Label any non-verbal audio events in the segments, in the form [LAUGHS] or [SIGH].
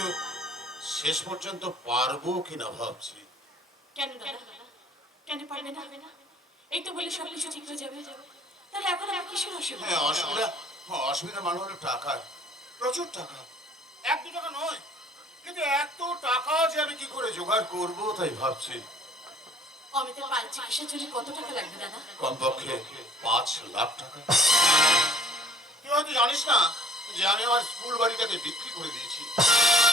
কিন্তু শেষ পর্যন্ত পারব কিনা ভাবছি। কেন দাদা? কেন পারবে না? এই তো বলে সব কিছু ঠিক হয়ে যাবে। তাহলে এখন আর কিসের অসুবিধা? হ্যাঁ অসুবিধা হ্যাঁ, অসুবিধা মানে হলো টাকার প্রচুর টাকা। এক দু টাকা নয়। কিন্তু এত টাকা যে আমি কি করে জোগাড় করব তাই ভাবছি। অমিতের পায়ের চিকিৎসার জন্য কত টাকা লাগবে দাদা? কমপক্ষে পাঁচ লাখ টাকা। তুই হয়তো জানিস না যে আমি আমার স্কুল বাড়িটাকে বিক্রি করে দিয়েছি।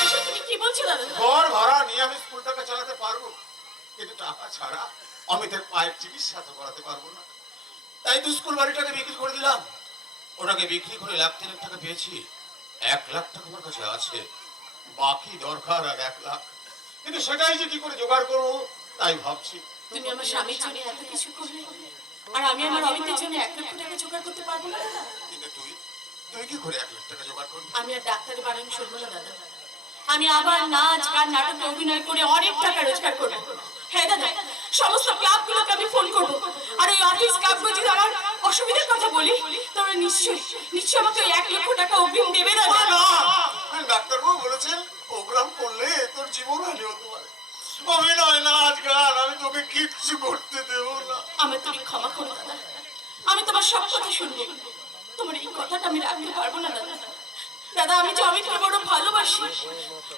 এসব তুমি কি বলছো দাদা? ঘর ভাড়া নিয়ে আমি স্কুলটাকে চালাতে পারব। কিন্তু টাকা ছাড়া অমিতের পায়ের চিকিৎসা তো করাতে পারব না। তাই তো স্কুল বাড়িটাকে বিক্রি করে দিলাম। ওটাকে বিক্রি করে লাখ তিনেক টাকা পেয়েছি। এক লাখ টাকা আমার কাছে আছে। বাকি দরকার আর এক লাখ। কিন্তু সেটাই যে কি করে জোগাড় করব তাই ভাবছি। তুমি আমার স্বামীর জন্য এত কিছু করলে? আর আমি আমার অমিতের জন্য এক লক্ষ টাকা জোগাড় করতে পারব না তুই কি করে এক লাখ টাকা জোগাড় করবি? আমি আর ডাক্তারের বাড়ানো শুনব না দাদা। আমি আবার নাচ গান নাটকে অভিনয় করে অনেক টাকা রোজগার করব। হ্যাঁ দাদা সমস্ত ক্লাবগুলোকে আমি ফোন করব। আর ওই অফিস ক্লাবগুলো যদি আমার অসুবিধার কথা বলি তাহলে নিশ্চয়ই নিশ্চয়ই আমাকে ওই এক লক্ষ টাকা অগ্রিম দেবে না ডাক্তারবাবু বলেছেন প্রোগ্রাম করলে তোর জীবন হানি হতে পারে। অভিনয় নাচ গান আমি তোকে কিচ্ছু করতে দেবো না। আমার তুমি ক্ষমা করো দাদা। আমি তোমার সব কথা শুনব। তোমার এই কথাটা আমি রাখতে পারব না দাদা। দাদা আমি যে অমিতকে বড় ভালোবাসি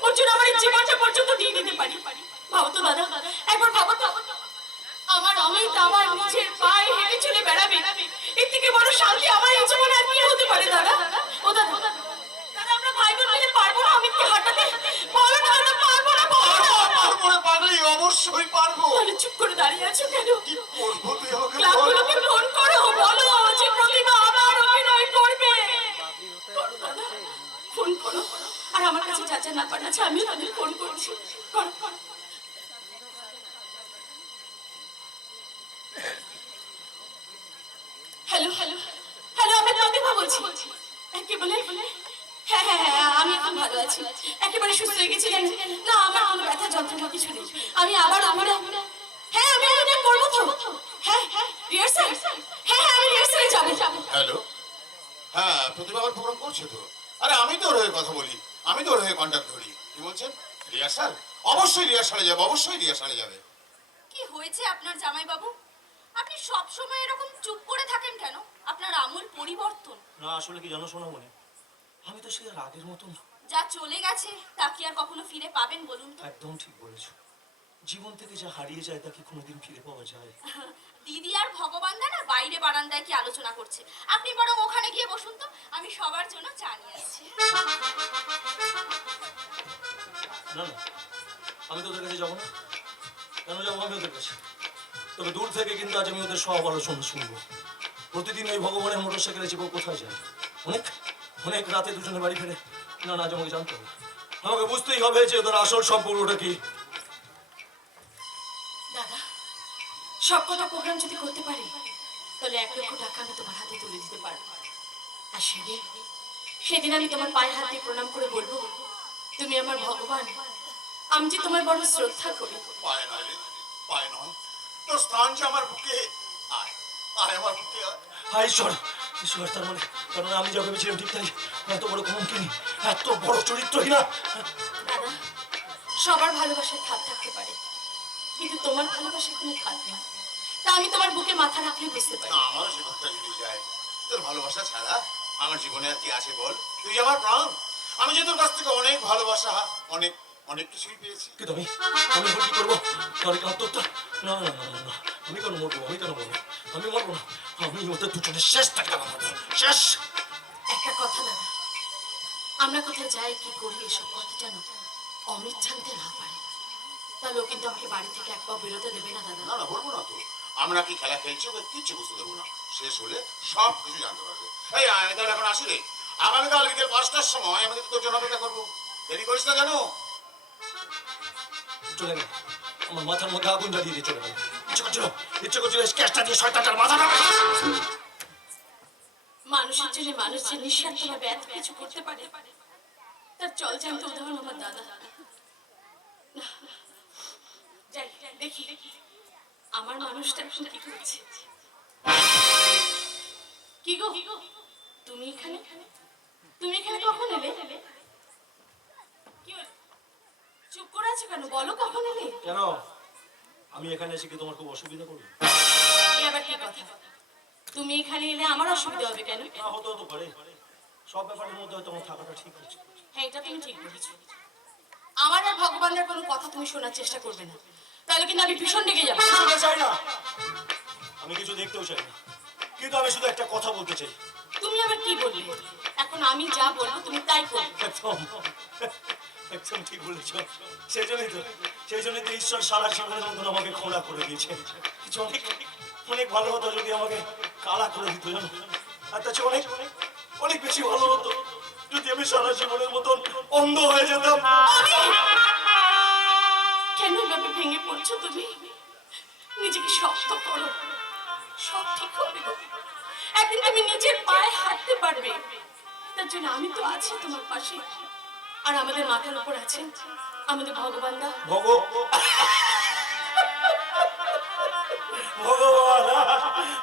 ওর জন্য আমার জীবনটা পর্যন্ত দিয়ে দিতে পারি। ভাবো তো দাদা একবার ভাবো তো। আমার অমিত আমার নিজের পায়ে হেঁটে চলে বেড়াবে। এর থেকে বড় শান্তি আমার এই জীবনে আর কি হতে পারে দাদা? ও দাদা দাদা আমরা ভাই বোন মিলে পারব না অমিতকে হাঁটাতে? বলো না দাদা পারব না পারব না। পারলি অবশ্যই পারব। তাহলে চুপ করে দাঁড়িয়ে আছো কেন? কি করব তুই আমাকে ক্লাবগুলোকে ফোন করো বলো যে প্রতিভা আমার কাছে যা যা নাম্বার আছে আমিও তাদের ফোন করছি। করো করো। হ্যালো হ্যালো হ্যালো আমি প্রতিভা বলছি। হ্যাঁ, হ্যাঁ হ্যাঁ হ্যাঁ আমি এখন ভালো আছি। একেবারে সুস্থ হয়ে গেছি না আমার কোনো ব্যথা যন্ত্রণা কিছু নেই। আমি আবার আমার হ্যাঁ আমি করব তো। হ্যাঁ হ্যাঁ রিহার্সাল হ্যাঁ হ্যাঁ আমি রিহার্সালে যাব যাব। হ্যালো হ্যাঁ প্রতিভা আবার প্রোগ্রাম করছে তো? আরে আমি তো ওর হয়ে কথা বলি আমি তো ওর হয়ে কন্ট্যাক্ট ধরি। কি বলছেন? রিহার্সাল অবশ্যই রিহার্সালে যাবে অবশ্যই রিহার্সালে যাবে। কি হয়েছে আপনার জামাইবাবু? আপনি সব সময় এরকম চুপ করে থাকেন কেন? আপনার আমূল পরিবর্তন। না আসলে কি জানো শোনামনি আমি তো সে আর আগের মতন। যা চলে গেছে তা কি আর কখনো ফিরে পাবেন বলুন তো? একদম ঠিক বলেছ। জীবন থেকে যা হারিয়ে যায় তা কি কোনোদিন ফিরে পাওয়া যায়? [LAUGHS] দিদি আর ভগবান দা না, বাইরে বারান্দায় কি আলোচনা করছে। আপনি বরং ওখানে গিয়ে বসুন তো, আমি সবার জন্য চা নিয়ে আসছি। না না, আমি তো ওদের কাছে যাব না। কেন যাব আমি ওদের কাছে? তবে দূর থেকে কিন্তু আজ আমি ওদের সব আলোচনা শুনব। প্রতিদিন ওই ভগবানের মোটর সাইকেলে চেপে কোথায় যায়? অনেক অনেক রাতে দুজনে বাড়ি ফেরে। না না, আজ আমাকে জানতে হবে। আমাকে বুঝতেই হবে যে ওদের আসল সম্পর্কটা কি। সব কটা প্রোগ্রাম যদি করতে পারি তাহলে এক লক্ষ টাকা আমি তোমার হাতে তুলে দিতে পারব। আর সেদিন সেদিন আমি তোমার পায়ে হাত দিয়ে প্রণাম করে বলব তুমি আমার ভগবান আমি যে তোমার বড় শ্রদ্ধা করি। পায় নয় রে পায় নয়। তোর স্থান যে আমার বুকে আয় আয় আমার বুকে আয়। হাই ঈশ্বর ঈশ্বর তার মানে কারণ আমি যা ভেবেছিলাম ঠিক তাই এত বড় এত বড় চরিত্রহীনা। দাদা সবার ভালোবাসায় খাদ থাকতে পারে কিন্তু তোমার ভালোবাসায় কোনো খাদ নেই। তা আমি তোমার বুকে মাথা রাখলে বুঝতে পারি। না আমারও কথা যদি যায় তোর ভালোবাসা ছাড়া আমার জীবনে আর কি আছে বল? তুই আমার প্রাণ আমি যে তোর কাছ থেকে অনেক ভালোবাসা অনেক অনেক কিছুই পেয়েছি। কিন্তু আমি আমি কি করব? তাহলে আত্মহত্যা না না না না, আমি কেন মরবো? আমি কেন মরবো? আমি মরবো না। আমি ওদের দুজনের শেষ টাকা মারবো শেষ। একটা কথা দাদা আমরা কোথায় যাই কি করি এসব কথা জানো অমিত জানতে না পারে। তাহলে ও কিন্তু আমাকে বাড়ি থেকে এক পাও বেরোতে দেবে না দাদা। না না বলব না তো। আমরা কি খেলা খেলছি? ওকে কিচ্ছু বুঝতে দেবো না। শেষ হলে সব কিছু জানতে পারবে। এই আমি তাহলে এখন আসি রে। আগামীকাল বিকেল পাঁচটার সময় আমি কিন্তু তোর জন্য অপেক্ষা করব। দেরি করিস না জানো চলে গেল আমার মাথার মধ্যে আগুন জ্বালিয়ে দিয়ে চলে গেল। ইচ্ছে করছিল ইচ্ছে করছিল ক্যাশটা দিয়ে শয়তানটার মাথাটা মানুষের জন্য মানুষ যে নিঃস্বার্থভাবে এত কিছু করতে পারে? তার চল জানতে উদাহরণ আমার দাদা। যাই দেখি। আমার মানুষটা এখন কি করছে? কি গো? তুমি এখানে? তুমি এখানে কখন এলে? কি হলো? আছো কেন? বলো কখন এলে? কেন? আমি এখানে এসে কি তোমার খুব অসুবিধা করবে এই আবার কি কথা? তুমি এখানে এলে আমার অসুবিধা হবে কেন? না হতেও তো পারে। সব ব্যাপারের মধ্যে হয়তো আমার থাকাটা ঠিক আছে। হ্যাঁ এটা তুমি ঠিক বলেছ। আমার আর ভগবানের কোনো কথা তুমি শোনার চেষ্টা করবে না। তাহলে কিন্তু আমি ভীষণ রেগে যাব। শুনতে চাই না আমি কিছু দেখতেও চাই না। কিন্তু আমি শুধু একটা কথা বলতে চাই। তুমি আবার কি বললে? এখন আমি যা বলব তুমি তাই করবে। একদম। একদম ঠিক বলেছ। সেই জন্যই তো সেই জন্যই তো ঈশ্বর সারা জীবনের মতন আমাকে খোলা করে দিয়েছে। কিছু অনেক অনেক ভালো হতো যদি আমাকে কালা করে দিত জানো? আর তার অনেক অনেক অনেক বেশি ভালো হতো। যদি আমি সারা জীবনের মতন অন্ধ হয়ে যেতাম। আমি কেন এভাবে ভেঙে পড়ছো তুমি? নিজেকে শক্ত করো। সব ঠিক হবে একদিন তুমি নিজের পায়ে হাঁটতে পারবে। তার জন্য আমি তো আছি তোমার পাশে। আর আমাদের মাথার উপর আছেন আমাদের ভগবান দা। ভগবান।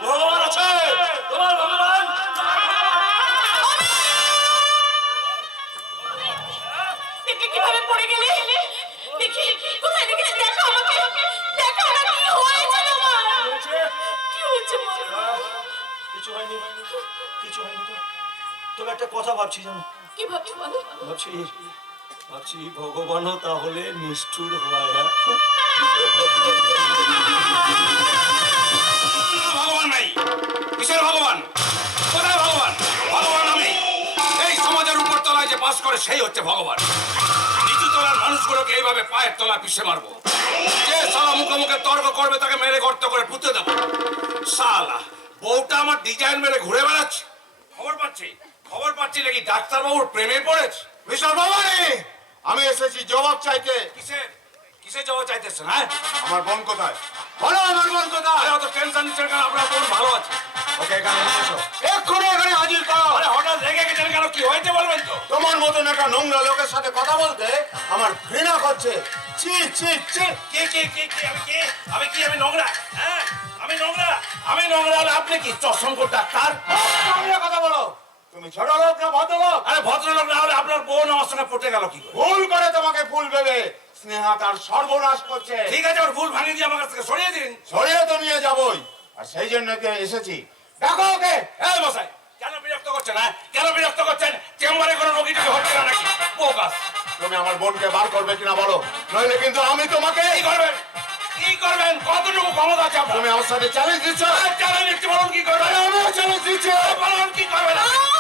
ভগবান আছে। তোমার ভগবান। কীভাবে পড়ে গেলে দেখি কোথায় দেখেছি দেখো আমাকে দেখো না কি হয়েছে তোমার কি হয়েছে বলো কিছু হয়নি কিছু হয়নি তো। তবে একটা কথা ভাবছি জানো। কি ভাবছ বলো? ভাবছি ভাবছি ভগবানও তাহলে নিষ্ঠুর হয় হ্যাঁ? ভগবান নাই। কিসের ভগবান? কোথায় ভগবান? ভগবান আমি। এই সমাজের উপর তলায় যে বাস করে সেই হচ্ছে ভগবান। নিচু তলার মানুষগুলোকে এইভাবে পায়ের তলা পিষে মারবো। যে সালা মুখে মুখে তর্ক করবে তাকে মেরে গর্ত করে পুঁতে দেবো। সালা বউটা আমার ডিজাইন মেরে ঘুরে বেড়াচ্ছে। খবর পাচ্ছি খবর পাচ্ছি নাকি ডাক্তার বাবুর প্রেমে পড়েছে। বিশাল বাবা আমি এসেছি জবাব চাইতে। কিসের? কিসের জবাব চাইতেছেন হ্যাঁ? আমার বোন কোথায়? বলো আমার বোন কোথায়? আরে অত টেনশন নিচ্ছেন কেন? আপনার বোন ভালো আছে। ওকে এখানে এক্ষুনি এখানে হাজির করো। আরে হঠাৎ রেগে গেছেন কেন? কি হয়েছে বলবেন তো? তোমার মতন একটা নোংরা লোকের সাথে কথা বলতে আমার ঘৃণা করছে। চি চি চি কে কে কে কে? আমি কে? আমি কি? আমি নোংরা? হ্যাঁ? আমি নোংরা? আমি নোংরা হলে আপনি কি? ডাক্তার কথা বলো। তুমি ছোট লোক না ভদ্রলোক? আরে ভদ্রলোক না হলে আপনার বোন আমার সঙ্গে পটে গেল কি ভুল করে তোমাকে ফুল ভেবে স্নেহা তার সর্বনাশ করছে। ঠিক আছে ওর ভুল ভাঙিয়ে দিয়ে আমার কাছ থেকে সরিয়ে দিন। সরিয়ে তো নিয়ে যাবই। আর সেই জন্য এসেছি। দেখো ওকে। এই মশাই কেন বিরক্ত করছেন হ্যাঁ কেন বিরক্ত করছেন? চেম্বারে কোনো রোগীটাকে হচ্ছে না নাকি? বোকাস তুমি আমার বোনকে বার করবে কিনা বলো? নইলে কিন্তু আমি তোমাকে কি করবেন? কি করবেন? কতটুকু ক্ষমতা আছে আপনার? তুমি আমার সাথে চ্যালেঞ্জ দিচ্ছ। চ্যালেঞ্জ দিচ্ছি বলুন কি করবেন? আমিও চ্যালেঞ্জ দিচ্ছি। বলুন কি করবেন?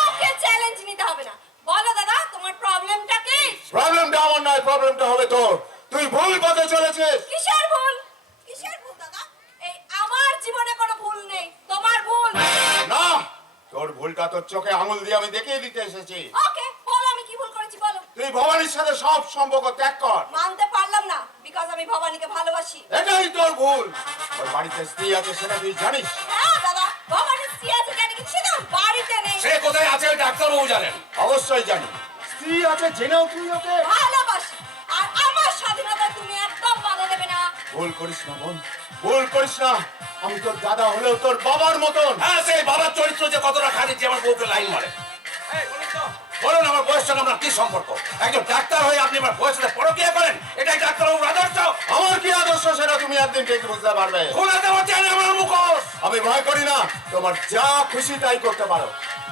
ওকে চ্যালেঞ্জ নিতে হবে না। বলো দাদা তোমার প্রবলেমটা কি? প্রবলেমটা আমার নয় প্রবলেমটা হবে তোর। তুই ভুল পথে চলেছিস। কিসের তোর ভুলটা তোর চোখে আঙুল দিয়ে আমি দেখিয়ে দিতে এসেছি। ওকে বলো আমি কি ভুল করেছি বলো। তুই ভবানীর সাথে সব সম্পর্ক ত্যাগ কর। মানতে পারলাম না বিকজ আমি ভবানীকে ভালোবাসি। এটাই তোর ভুল। ওর বাড়িতে স্ত্রী আছে সেটা তুই জানিস। হ্যাঁ দাদা ভবানীর স্ত্রী আছে জানি সেটা ওর বাড়িতে নেই। সে কোথায় আছে ওই ডাক্তারবাবু জানেন। অবশ্যই জানি। স্ত্রী আছে জেনেও তুই ওকে? ভালোবাসি। আর আমার স্বাধীনতা তুমি একদম বাধা দেবে না। ভুল করিস না বোন। ভুল করিস না। আমি তোর দাদা হলেও তোর বাবার মতন। হ্যাঁ সেই বাবার চরিত্র যে কতটা খারাপ যে আমার বউকে লাইন মারে। বলুন আমার বয়সের সঙ্গে আপনার কি সম্পর্ক? একজন ডাক্তার হয়ে আপনি আমার বয়সের সাথে পরকিয়া করেন এটাই ডাক্তারবাবুর আদর্শ। আমার কি আদর্শ সেটা তুমি একদিন ঠিক বুঝতে পারবে। খুনাতে বলছেন আমার মুখোশ। আমি ভয় করি না তোমার যা খুশি তাই করতে পারো।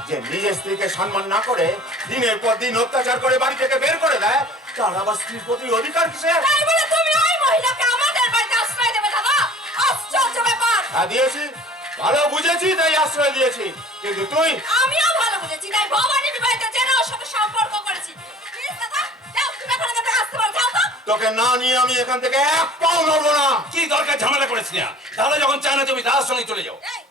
যে নিজের স্ত্রীকে সম্মান না করে দিনের পর দিন অত্যাচার করে বাড়ি থেকে বের করে দেয় তার আবার স্ত্রীর প্রতি অধিকার কিসের? তাই বলে তুমি ওই মহিলাকে হ্যাঁ দিয়েছি। ভালো বুঝেছি তাই আশ্রয় দিয়েছি। কিন্তু তুই? আমিও ভালো বুঝেছি তাই ভবানী বিবাহিত জেনে ওর সাথে সম্পর্ক করেছি। তোকে না নিয়ে আমি এখান থেকে এক পাও নড়বো না। কি দরকার ঝামেলা করেছি না। দাদা যখন চায় না তুমি দাদার সঙ্গে চলে যাও। এই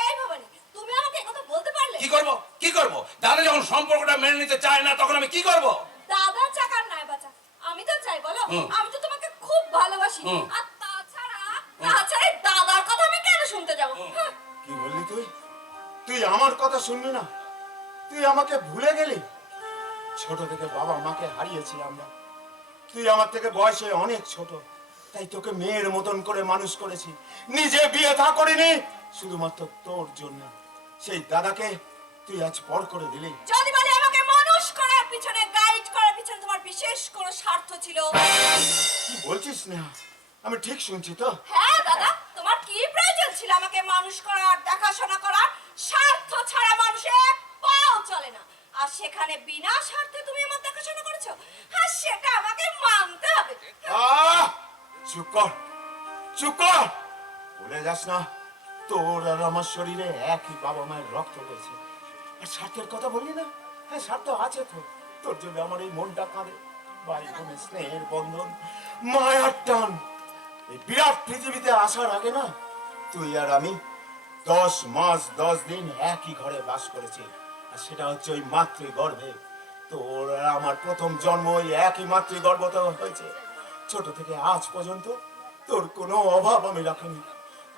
এই ভবানী তুমি আমাকে বলতে পারলে? কি করব? কি করব? দাদা যখন সম্পর্কটা মেনে নিতে চায় না তখন আমি কি করব? দাদা চাকার নাই বাচ্চা আমি তো চাই বলো? আমি তো তোমাকে খুব ভালোবাসি। হুম। আর তুই আমার কথা শুনবি না? তুই আমাকে ভুলে গেলি? ছোট থেকে বাবা মাকে হারিয়েছি আমরা। তুই আমার থেকে বয়সে অনেক ছোট। তাই তোকে মেয়ের মতন করে মানুষ করেছি। নিজে বিয়ে থা করিনি শুধুমাত্র তোর জন্য। সেই দাদাকে তুই আজ পর করে দিলি। যদি বলে আমাকে মানুষ করার পিছনে গাইড করার পিছনে তোমার বিশেষ বিশেষ কোনো স্বার্থ ছিল? কি বলছিস না আমি ঠিক শুনছি তো। হ্যাঁ দাদা তোমার কি প্রয়োজন ছিল আমাকে মানুষ করার দেখাশোনা করার? স্বার্থ ছাড়া মানুষের পাও চলে না। আর সেখানে বিনা স্বার্থে তুমি আমার দেখাশোনা করেছ? আর সেটা আমাকে মানতে হবে। আহ! চুপ কর চুপ কর। বলে যাস না, তোর আর আমার শরীরে একই বাবা মায়ের রক্ত রয়েছে স্বার্থের কথা বললি না? হ্যাঁ স্বার্থ আছে তো। তোর জন্য আমার এই মনটা কাঁদে। ভাই বোনের স্নেহের বন্ধন, মায়ার টান। এই বিরাট পৃথিবীতে আসার আগে না, তুই আর আমি দশ মাস, দশ দিন একই ঘরে বাস করেছি। আর সেটা হচ্ছে ওই মাতৃ গর্ভে তোর আমার প্রথম জন্ম ওই একই মাতৃ গর্ভতে হয়েছে। ছোট থেকে আজ পর্যন্ত তোর কোনো অভাব আমি রাখিনি।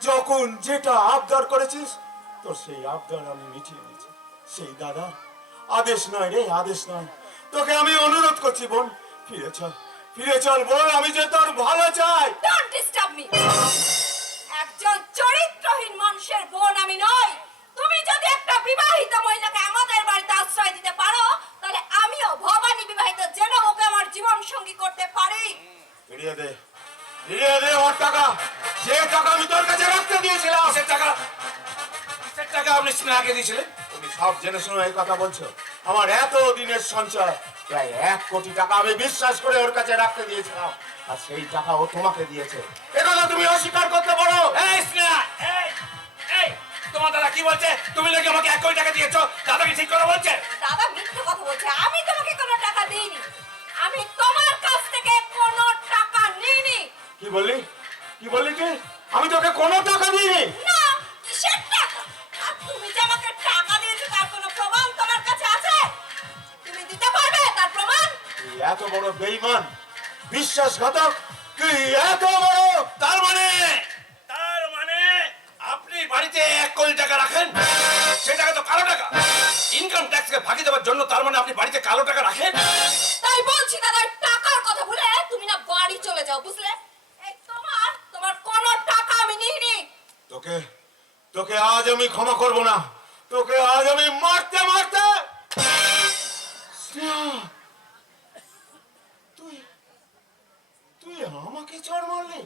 যখন যেটা আবদার করেছিস তোর সেই আবদার আমি মিটিয়ে দিয়েছি। সেই দাদা, আদেশ নয় রে, আদেশ নয়। তোকে আমি অনুরোধ করছি, বোন, ফিরে চল। ফিরে চল, বোন, আমি যে তোর ভালো চাই। মানুষের বোন আমি নই। তুমি যদি একটা বিবাহিত মহিলাকে আমাদের বাড়িতে আশ্রয় দিতে পারো তাহলে আমিও ভবানী বিবাহিত যেন ওকে আমার জীবন সঙ্গী করতে পারি। ফিরিয়ে দে। ফিরিয়ে দে ওর টাকা। যে টাকা আমি তোর কাছে রাখতে দিয়েছিলাম সে টাকা সে টাকা আপনি স্নেহাকে দিয়েছিলেন। তুমি সব জেনে শুনে এই কথা বলছো। আমার এত দিনের সঞ্চয় প্রায় এক কোটি টাকা আমি বিশ্বাস করে ওর কাছে রাখতে দিয়েছিলাম। আর সেই টাকা ও তোমাকে দিয়েছে। এ কথা তুমি অস্বীকার করতে পারো। এই স্নেহা দাদা কি বলছে? তুমি নাকি আমাকে এক কোটি টাকা দিয়েছ? দাদাকে ঠিক করে বলছে? দাদা মিথ্যে কথা বলছে। আমি তোমাকে কোনো টাকা দিইনি। আমি তোমার কাছ থেকে কোনো টাকা নিইনি। কি বললি? কি বললি তুই? আমি তোকে কোনো টাকা দিইনি। না কিসের টাকা? আর তুমি যে আমাকে টাকা দিয়েছ তার কোনো প্রমাণ তোমার কাছে আছে? তুমি দিতে পারবে তার প্রমাণ? এত বড় বেইমান বিশ্বাসঘাতক তুই এত বড় তার মানে তার মানে আপনি বাড়িতে এক কোটি টাকা রাখেন সে টাকা তো কালো টাকা। ইনকাম ট্যাক্সকে ফাঁকি দেওয়ার জন্য তার মানে আপনি বাড়িতে কালো টাকা রাখেন? তাই বলছি দাদা টাকার কথা ভুলে তুমি না বাড়ি চলে যাও বুঝলে? এই তোমার তোমার কোনো টাকা আমি নিইনি। তোকে তোকে আজ আমি ক্ষমা করব না। তোকে আজ আমি মারতে মারতে। তুই তুই আমাকে চড় মারলি?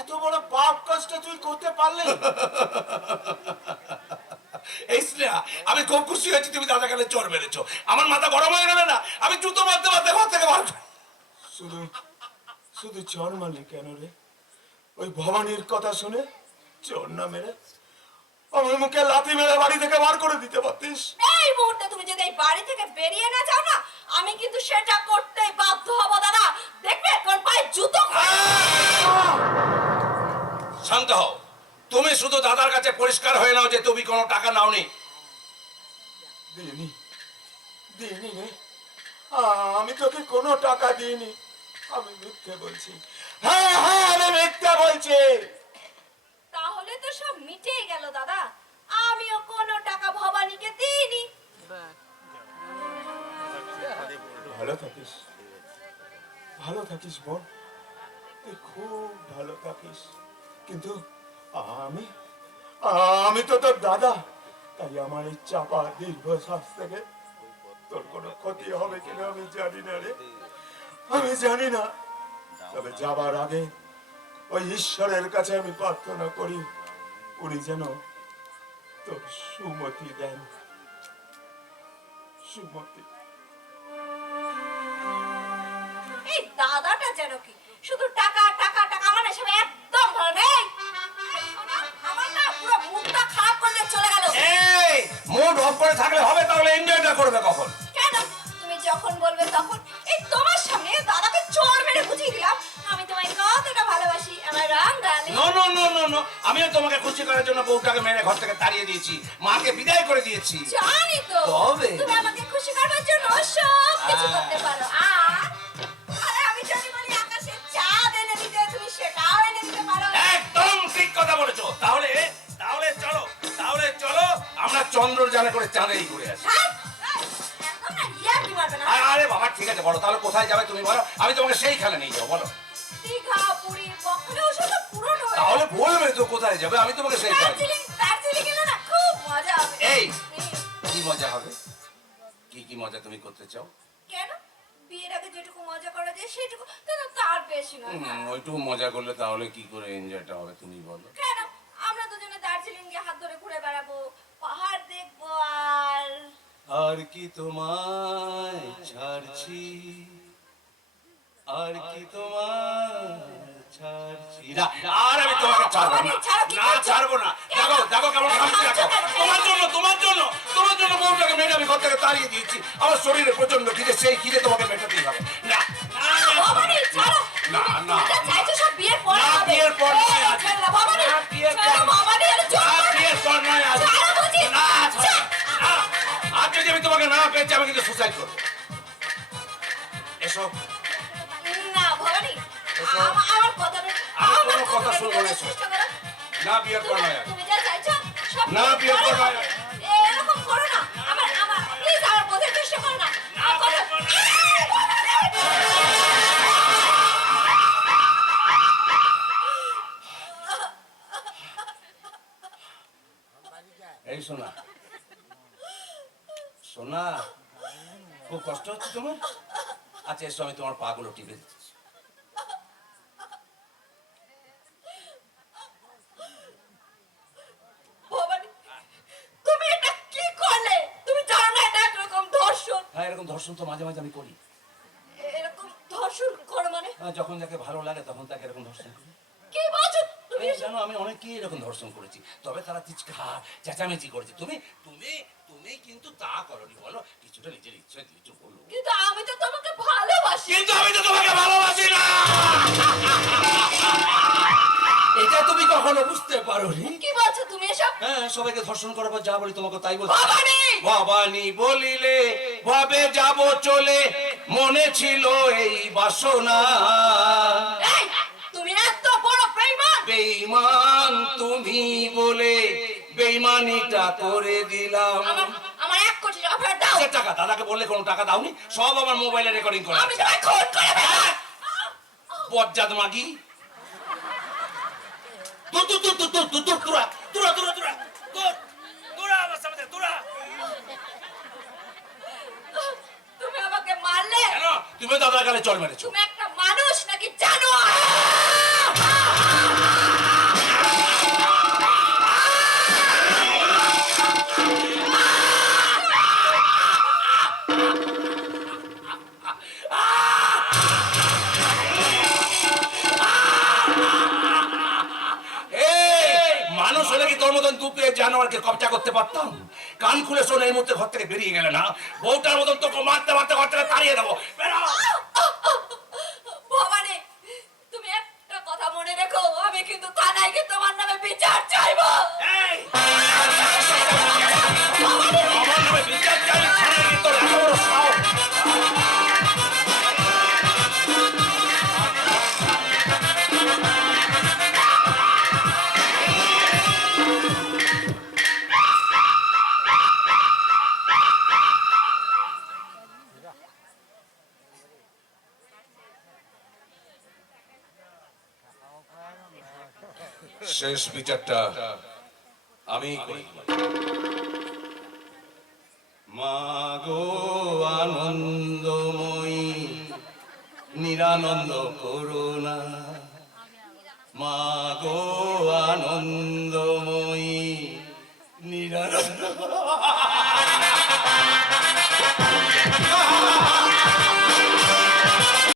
এত বড় পাপ কাজটা তুই করতে পারলি? এই স্নেহা আমি খুব খুশি হয়েছি তুমি দাদা কানে চোর মেরেছো। আমার মাথা গরম হয়ে গেলে না আমি জুতো মারতে মারতে ঘর থেকে বার শুধু শুধু চড় মারলি কেন রে? ওই ভবানীর কথা শুনে চোর না মেরে আমার মুখে লাথি মেরে বাড়ি থেকে বার করে দিতে পারতিস। এই মুহূর্তে তুমি যদি এই বাড়ি থেকে বেরিয়ে না যাও না আমি কিন্তু সেটা করতেই বাধ্য হব দাদা। দেখবে কোন পায়ে জুতো শান্ত হও। তুমি শুধু দাদার কাছে পরিষ্কার হয়ে নাও যে তুমি কোনো টাকা নাওনি। দিইনি দিইনি রে। আমি তোকে কোনো টাকা দিইনি। আমি মিথ্যে বলছি। হ্যাঁ হ্যাঁ আমি মিথ্যে বলছি। তাহলে তো সব মিটেই গেল দাদা। আমিও কোনো টাকা ভবানীকে দিইনি। ভালো থাকিস। ভালো থাকিস বোন তুই খুব ভালো থাকিস। কিন্তু আমি আমি তো তোর দাদা। তাই আমার এই চাপা দীর্ঘশ্বাস থেকে তোর কোনো ক্ষতি হবে কিনা আমি জানি না রে। আমি জানি না। তবে যাবার আগে ওই ঈশ্বরের কাছে আমি প্রার্থনা করি, উনি যেন তোর সুমতি দেন। সুমতি। এই দাদাটা যেন কি? শুধু টাকা টাকা টাকা মানে সব এই মুড অফ করে থাকলে হবে তাহলে এনজয়টা করবে কখন? কেন? তুমি যখন বলবে তখন এই তোমার সামনে দাদাকে চোর মেরে বুঝিয়ে দিলাম। আমি তোমায় কতটা ভালোবাসি আমার রাম গালে no no no no no আমিও তোমাকে খুশি করার জন্য বউটাকে মেরে ঘর থেকে তাড়িয়ে দিয়েছি মাকে বিদায় করে দিয়েছি। জানি তো। তবে? তুমি আমাকে খুশি করবার জন্য সব কিছু করতে পারো। আরে আমরা চন্দ্রযানে করে চাঁদেই ঘুরে আসি। হ্যাঁ? আরে বাবা ঠিক আছে বলো তাহলে কোথায় যাবে তুমি বলো? আমি তোমাকে সেইখানে নিয়ে যাব বলো। তাহলে বলবে তো কোথায় যাবে আমি তোমাকে মজা হবে। এই কি মজা হবে? কি কি মজা তুমি করতে চাও? কেন? বিয়ের আগে যেটুকু মজা করা যায় সেটুকু কিন্তু তার বেশি নয়। ওইটুকু মজা করলে তাহলে কি করে এনজয়টা হবে তুমি বলো। কেন? আমরা দুজনে দার্জিলিং গিয়ে হাত ধরে ঘুরে বেড়াবো পাহাড় দেখব আর। আর কি তোমায় ছাড়ছি? আর কি তোমায় ছাড়ছি? না, আর আমি তোমাকে ছাড়বো না। না ছাড়বো না। দেখো দেখো কেমন খাচ্ছি দেখো তোমার জন্য তোমার জন্য তোমার জন্য বউটাকে মেরে আমি ঘর থেকে তাড়িয়ে দিয়েছি। আমার শরীরে প্রচণ্ড খিদে সেই খিদে তোমাকে মেটাতেই হবে। সুইসাইড কর এসব না ভবানী আমার কথা আমি কোনো কথা শুনব না এসব না বিয়ার কর। না তুমি যা চাইছো না বিয়ার কর। না এরকম করো না। আমার আমার প্লিজ আমার বোঝার চেষ্টা করো না। এই শোনা শোনা খুব কষ্ট হচ্ছে তোমার? আচ্ছা এসো আমি তোমার পাগুলো টিপে দিচ্ছি। হ্যাঁ এরকম ধর্ষণ তো মাঝে মাঝে আমি করি। এরকম ধর্ষণ করো মানে? হ্যাঁ, যখন যাকে ভালো লাগে তখন তাকে এরকম ধর্ষণ করি। তুমি জানো আমি অনেকেই এরকম ধর্ষণ করেছি। তবে তারা চিৎকার চেঁচামেচি করেছে। তুমি তুমি তুমি কিন্তু তা করনি বলো। কিছুটা নিজের ইচ্ছে দিয়েছ বলো কিন্তু আমি তো তোমাকে ভালোবাসি। কিন্তু আমি তো তোমাকে ভালোবাসি না! এটা তুমি কখনো বুঝতে পারোনি? কি বলছো তুমি এসব? হ্যাঁ সবাইকে ধর্ষণ করার পর যা বলি তোমাকে তাই বলছি। ভবানী! ভবানী বলিলে ভবে যাব চলে মনে ছিল এই বাসনা। বেঈমান তুমি বলে বেইমানিটা করে দিলাম। আমার এক কোটি টাকা ফেরত দাও। সে টাকা দাদাকে বললে কোনো টাকা দাওনি সব আমার মোবাইলে রেকর্ডিং করা আমি তোমায় খুন করে ফেলব বজ্জাত মাগি। দূর দূর দূর দূর দূর দূর দূর দূরা দূরা দূরা দূরা দূর আমার সামনে থেকে, তুমি আমাকে মারলে? কেন? তুমি দাদার গালে চল মেরেছো। তুমি একটা মানুষ নাকি জানো তোর মতন দু পেয়ে জানোয়ারকে কবজা করতে পারতাম কান খুলে শোন এই মুহূর্তে ঘর থেকে বেরিয়ে গেলে না বউটার মতন তোকে মারতে মারতে ঘর থেকে তাড়িয়ে দেবো বেরো। ভবানী তুমি একটা কথা মনে রেখো আমি কিন্তু থানায় গিয়ে তোমার নামে বিচার চাইব এই! শেষ বিচারটা আমি মাগো আনন্দময়ী নিরানন্দ করুণা। মাগো